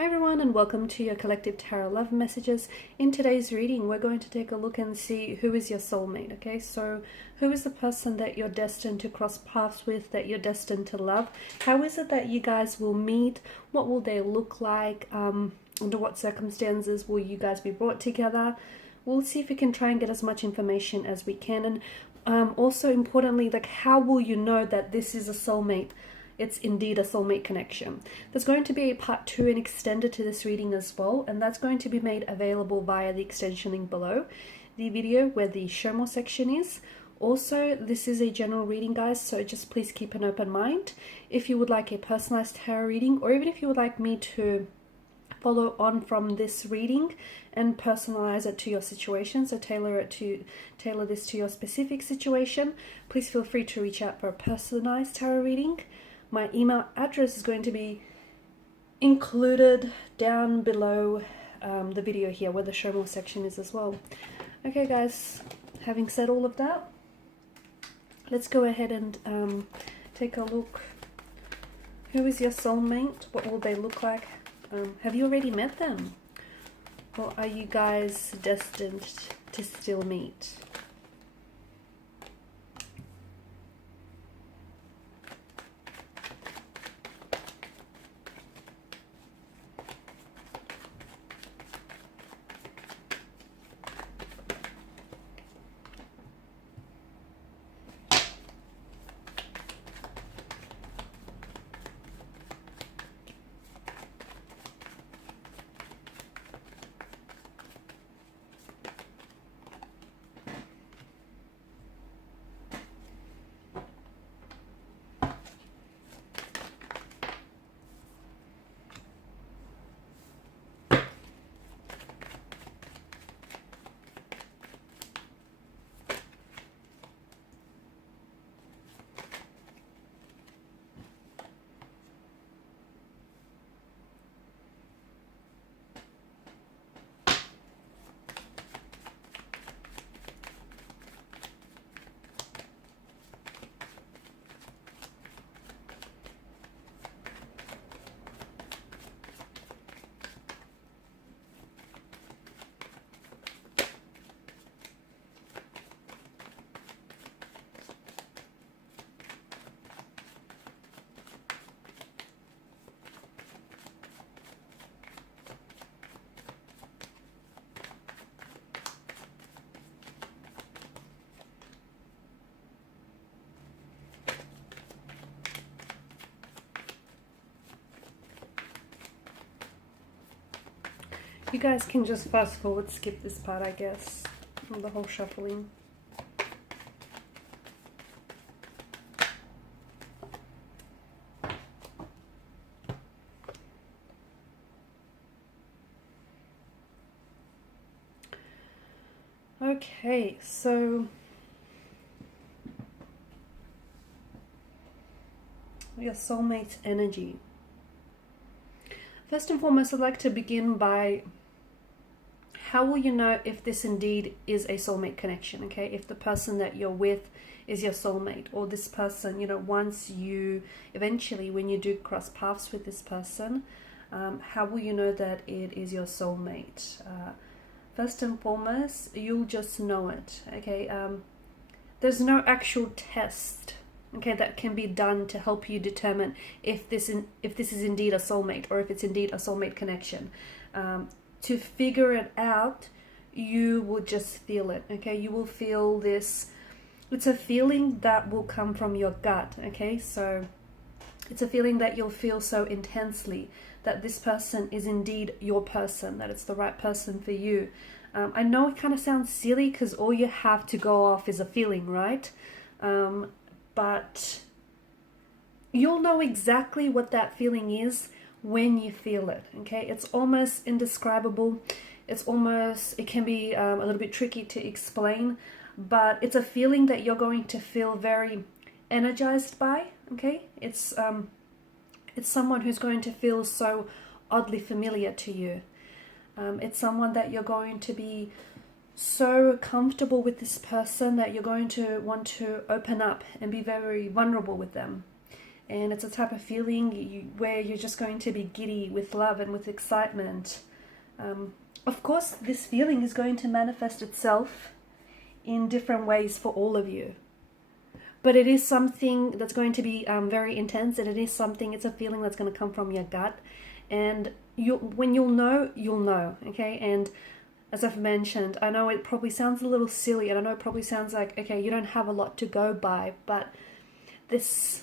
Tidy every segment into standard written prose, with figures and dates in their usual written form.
Hi everyone, and welcome to your collective tarot love messages. In today's reading, we're going to take a look and see who is your soulmate. Okay, so who is the person that you're destined to cross paths with, that you're destined to love? How is it that you guys will meet? What will they look like? Under what circumstances will you guys be brought together? We'll see if we can try and get as much information as we can. And also importantly, like, how will you know that this is a soulmate? It's indeed a soulmate connection. There's going to be a part 2 and extended to this reading as well, and that's going to be made available via the extension link below the video where the show more section is. Also, this is a general reading, guys, so just please keep an open mind. If you would like a personalized tarot reading, or even if you would like me to follow on from this reading and personalize it to your situation, so tailor this to your specific situation, please feel free to reach out for a personalized tarot reading. My email address is going to be included down below the video here where the show more section is as well. Okay guys, having said all of that, let's go ahead and take a look. Who is your soulmate? What will they look like? Have you already met them? Or are you guys destined to still meet? You guys can just fast forward, skip this part, I guess, the whole shuffling. Okay, so your soulmate's energy. First and foremost, I'd like to begin by, how will you know if this indeed is a soulmate connection, okay? If the person that you're with is your soulmate, or this person, you know, once you, eventually when you do cross paths with this person, how will you know that it is your soulmate? First and foremost, you'll just know it, okay? There's no actual test, okay, that can be done to help you determine if this is indeed a soulmate, or if it's indeed a soulmate connection. To figure it out, you will just feel it, okay? You will feel this. It's a feeling that will come from your gut, okay? So it's a feeling that you'll feel so intensely that this person is indeed your person, that it's the right person for you. I know it kind of sounds silly because all you have to go off is a feeling, right? But you'll know exactly what that feeling is when you feel it, okay? It's almost indescribable. It can be a little bit tricky to explain, but it's a feeling that you're going to feel very energized by, okay? It's someone who's going to feel so oddly familiar to you. It's someone that you're going to be so comfortable with this person that you're going to want to open up and be very vulnerable with them. And it's a type of feeling where you're just going to be giddy with love and with excitement. Of course, this feeling is going to manifest itself in different ways for all of you. But it is something that's going to be very intense, and it's a feeling that's going to come from your gut. And when you'll know, okay? And as I've mentioned, I know it probably sounds a little silly, and I know it probably sounds like, okay, you don't have a lot to go by, but this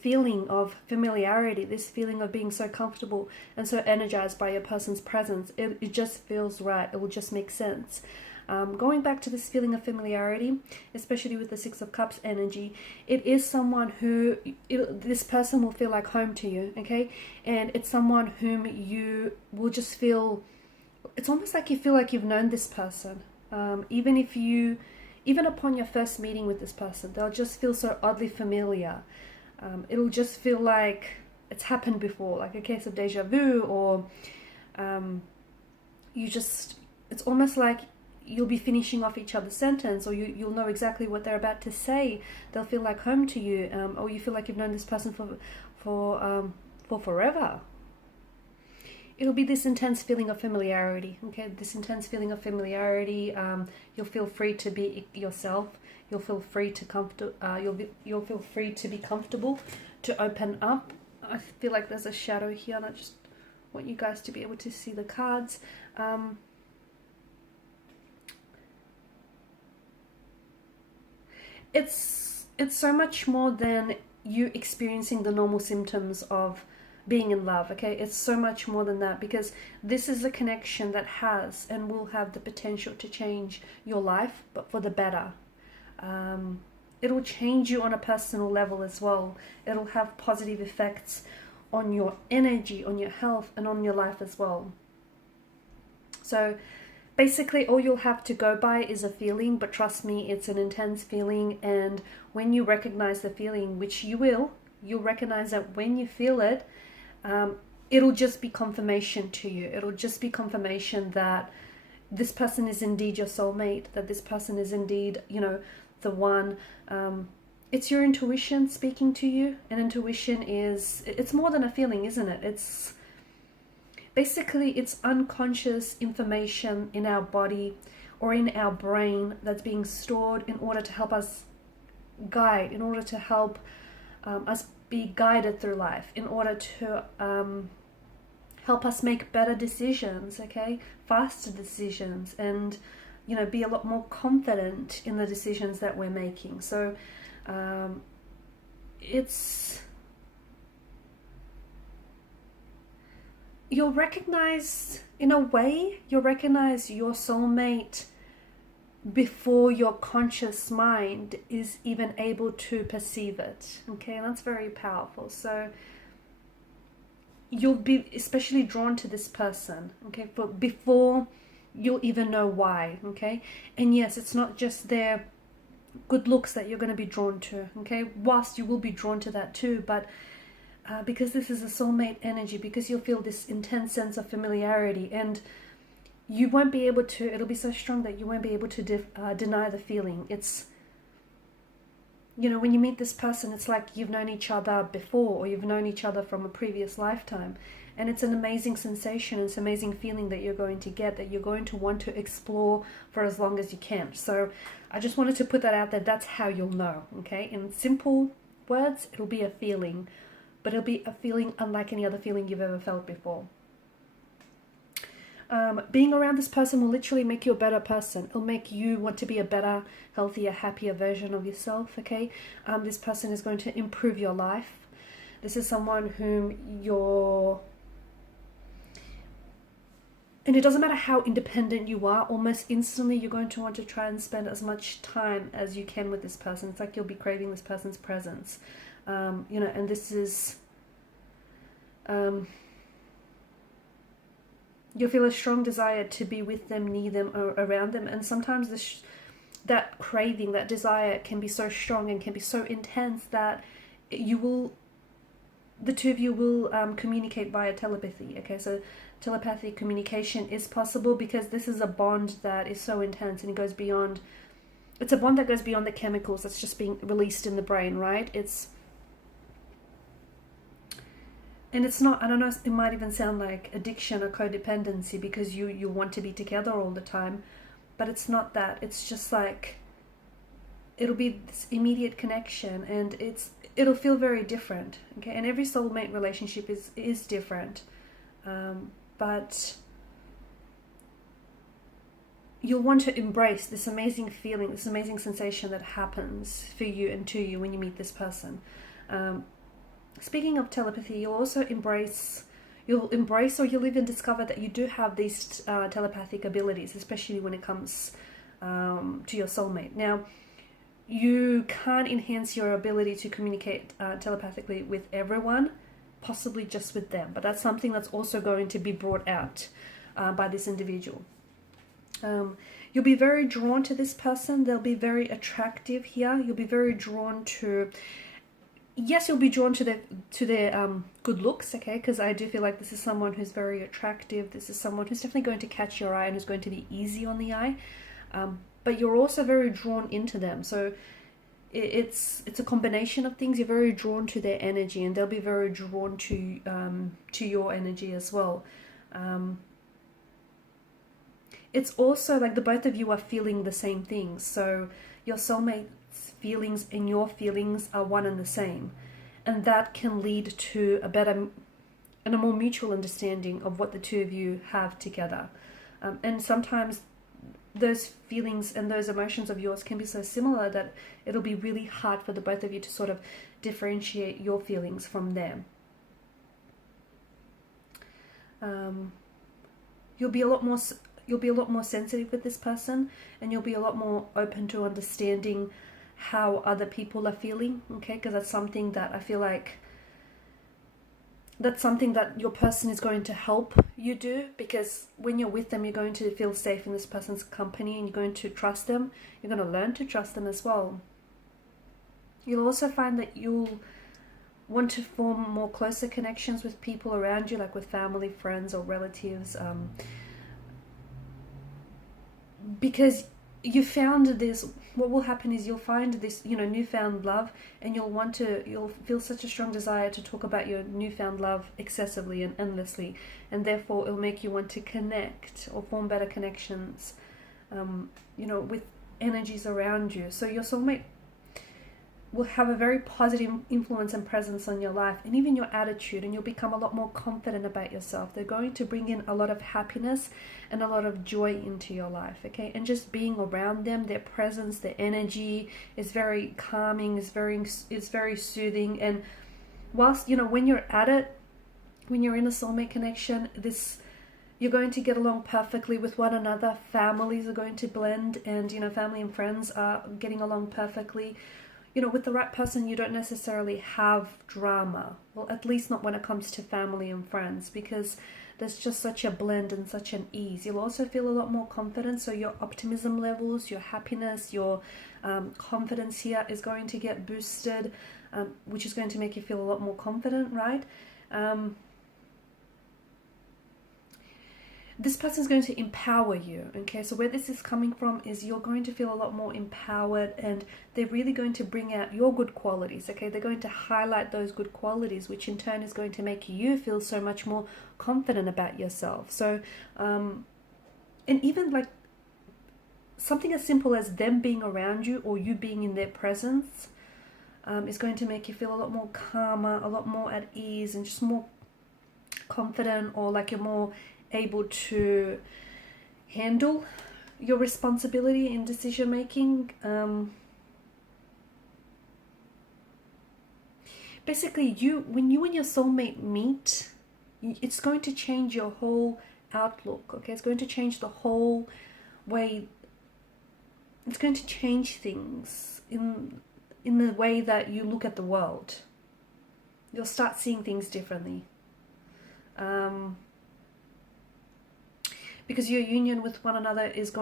feeling of familiarity, this feeling of being so comfortable and so energized by your person's presence, it just feels right. It will just make sense. Going back to this feeling of familiarity, especially with the Six of Cups energy, it is someone who, this person will feel like home to you, okay? And it's someone whom you will just feel, it's almost like you feel like you've known this person. Even upon your first meeting with this person, they'll just feel so oddly familiar. It'll just feel like it's happened before, like a case of deja vu, or it's almost like you'll be finishing off each other's sentence, or you'll know exactly what they're about to say. They'll feel like home to you, or you feel like you've known this person for forever. It'll be this intense feeling of familiarity, okay? This intense feeling of familiarity. You'll feel free to be yourself. You'll feel free to you'll feel free to be comfortable, to open up. I feel like there's a shadow here, and I just want you guys to be able to see the cards. It's so much more than you experiencing the normal symptoms of being in love, okay? It's so much more than that, because this is a connection that has and will have the potential to change your life, but for the better. It'll change you on a personal level as well. It'll have positive effects on your energy, on your health, and on your life as well. So basically, all you'll have to go by is a feeling, but trust me, it's an intense feeling. And when you recognize the feeling, which you will, you'll recognize that when you feel it, it'll just be confirmation to you. It'll just be confirmation that this person is indeed your soulmate, that this person is indeed, the one. It's your intuition speaking to you. And intuition it's more than a feeling, isn't it? It's basically, it's unconscious information in our body or in our brain that's being stored in order to help us guide, in order to help us be guided through life, in order to help us make better decisions, okay? Faster decisions, and be a lot more confident in the decisions that we're making. So you'll recognize, in a way, you'll recognize your soulmate before your conscious mind is even able to perceive it, okay? And that's very powerful. So you'll be especially drawn to this person, okay, before you'll even know why, okay? And yes, it's not just their good looks that you're going to be drawn to, okay? Whilst you will be drawn to that too, but because this is a soulmate energy, because you'll feel this intense sense of familiarity, and you won't be able to, it'll be so strong that you won't be able to deny the feeling. It's, when you meet this person, it's like you've known each other before, or you've known each other from a previous lifetime. And it's an amazing sensation, it's an amazing feeling that you're going to get, that you're going to want to explore for as long as you can. So I just wanted to put that out there. That's how you'll know, okay? In simple words, it'll be a feeling, but it'll be a feeling unlike any other feeling you've ever felt before. Being around this person will literally make you a better person. It'll make you want to be a better, healthier, happier version of yourself, okay? This person is going to improve your life. This is someone whom and it doesn't matter how independent you are, almost instantly you're going to want to try and spend as much time as you can with this person. It's like you'll be craving this person's presence. And this is... you'll feel a strong desire to be with them, near them, or around them. And sometimes that craving, that desire can be so strong and can be so intense that the two of you will communicate via telepathy. Okay, so telepathic communication is possible because this is a bond that is so intense, and it goes beyond... It's a bond that goes beyond the chemicals that's just being released in the brain, right? and it's not, I don't know, it might even sound like addiction or codependency because you want to be together all the time, but it's not that. It's just like, it'll be this immediate connection, and it'll feel very different, okay? And every soulmate relationship is different, but you'll want to embrace this amazing feeling, this amazing sensation that happens for you and to you when you meet this person. Speaking of telepathy, you'll also embrace or you'll even discover that you do have these telepathic abilities, especially when it comes to your soulmate. Now, you can't enhance your ability to communicate telepathically with everyone, possibly just with them, but that's something that's also going to be brought out by this individual. You'll be very drawn to this person. They'll be very attractive here. You'll be very drawn to, yes, you'll be drawn to their good looks, okay? Because I do feel like this is someone who's very attractive. This is someone who's definitely going to catch your eye and who's going to be easy on the eye. But you're also very drawn into them. So it's a combination of things. You're very drawn to their energy, and they'll be very drawn to your energy as well. It's also like the both of you are feeling the same things. So your soulmate's feelings and your feelings are one and the same. And that can lead to a better and a more mutual understanding of what the two of you have together. And sometimes those feelings and those emotions of yours can be so similar that it'll be really hard for the both of you to sort of differentiate your feelings from them. You'll be a lot more sensitive with this person, and you'll be a lot more open to understanding how other people are feeling, okay? Because that's something that I feel like that's something that your person is going to help you do, because when you're with them, you're going to feel safe in this person's company, and you're going to trust them. You're going to learn to trust them as well. You'll also find that you'll want to form more closer connections with people around you, like with family, friends, or relatives, because you found this. What will happen is you'll find this, newfound love, and you'll feel such a strong desire to talk about your newfound love excessively and endlessly, and therefore it'll make you want to connect or form better connections, with energies around you. So your soulmate will have a very positive influence and presence on your life, and even your attitude, and you'll become a lot more confident about yourself. They're going to bring in a lot of happiness and a lot of joy into your life, okay? And just being around them, their presence, their energy is very calming, is very soothing. And whilst, when you're at it, when you're in a soulmate connection, you're going to get along perfectly with one another. Families are going to blend, and, family and friends are getting along perfectly. With the right person, you don't necessarily have drama. Well, at least not when it comes to family and friends, because there's just such a blend and such an ease. You'll also feel a lot more confident, so your optimism levels, your happiness, your confidence here is going to get boosted, which is going to make you feel a lot more confident, right? This person is going to empower you, okay? So where this is coming from is you're going to feel a lot more empowered, and they're really going to bring out your good qualities, okay? They're going to highlight those good qualities, which in turn is going to make you feel so much more confident about yourself. So, and even like something as simple as them being around you or you being in their presence is going to make you feel a lot more calmer, a lot more at ease, and just more confident, or like you're more able to handle your responsibility in decision making. Basically, when you and your soulmate meet, it's going to change your whole outlook, okay? It's going to change the whole way. It's going to change things in the way that you look at the world. You'll start seeing things differently. Because your union with one another is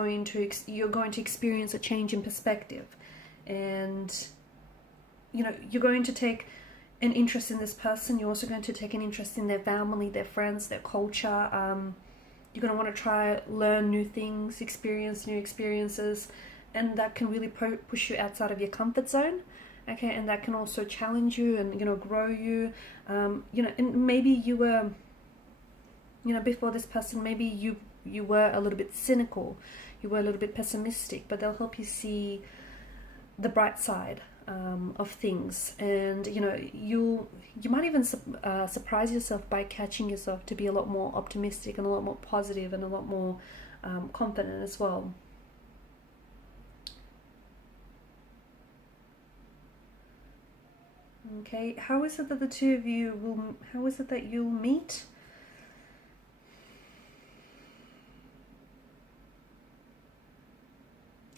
you're going to experience a change in perspective, and you're going to take an interest in this person. You're also going to take an interest in their family, their friends, their culture. You're going to want to learn new things, experience new experiences, and that can really push you outside of your comfort zone. okay, and that can also challenge you and, you know, grow you. You know, and maybe you were, you know, before this person, maybe you were a little bit cynical, you were a little bit pessimistic, but they'll help you see the bright side of things. And, you know, you might even surprise yourself by catching yourself to be a lot more optimistic and a lot more positive and a lot more confident as well. Okay, how is it that the two of you will, how is it that you'll meet?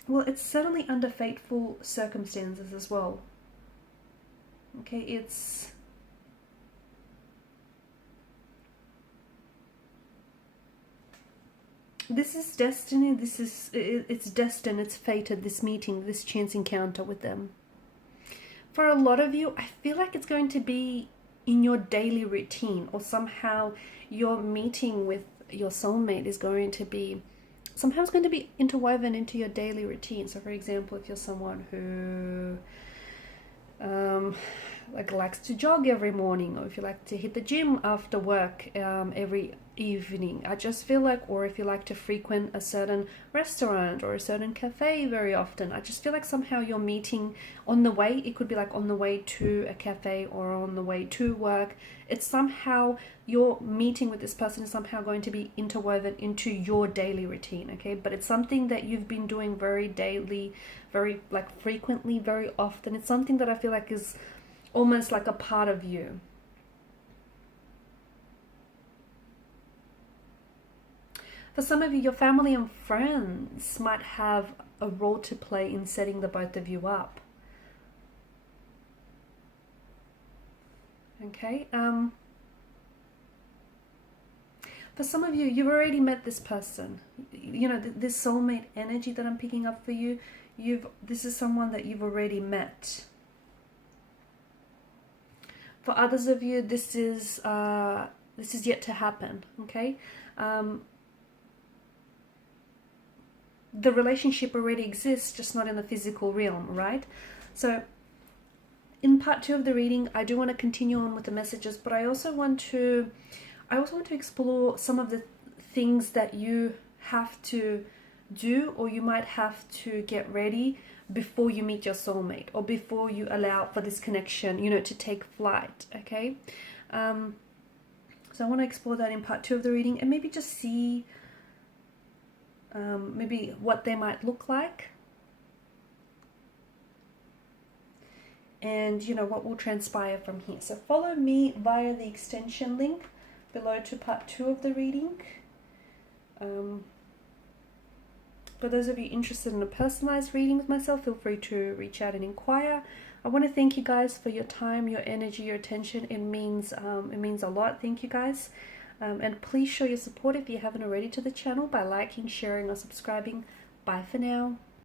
Well, it's certainly under fateful circumstances as well. Okay, this is destiny, it's destined, it's fated, this meeting, this chance encounter with them. For a lot of you, I feel like it's going to be in your daily routine, or somehow your meeting with your soulmate is going to be sometimes going to be interwoven into your daily routine. So for example, if you're someone who like likes to jog every morning, or if you like to hit the gym after work every evening, I just feel like, or if you like to frequent a certain restaurant or a certain cafe very often, I just feel like somehow you're meeting on the way. It could be like on the way to a cafe or on the way to work. It's somehow your meeting with this person is somehow going to be interwoven into your daily routine, okay? But it's something that you've been doing very daily, very like frequently, very often. It's something that I feel like is almost like a part of you. For some of you, your family and friends might have a role to play in setting the both of you up. Okay. For some of you, you've already met this person. You know, this soulmate energy that I'm picking up for you, this is someone that you've already met. For others of you, this is yet to happen. Okay. The relationship already exists, just not in the physical realm, right? So in part 2 of the reading, I do want to continue on with the messages, but I also want to explore some of the things that you have to do, or you might have to get ready before you meet your soulmate, or before you allow for this connection, you know, to take flight. Okay. So I want to explore that in part 2 of the reading, and maybe just see maybe what they might look like, and you know what will transpire from here. So follow me via the extension link below to part 2 of the reading. For those of you interested in a personalized reading with myself, feel free to reach out and inquire. I want to thank you guys for your time, your energy, your attention. It means a lot. Thank you guys. And please show your support if you haven't already to the channel by liking, sharing, or subscribing. Bye for now.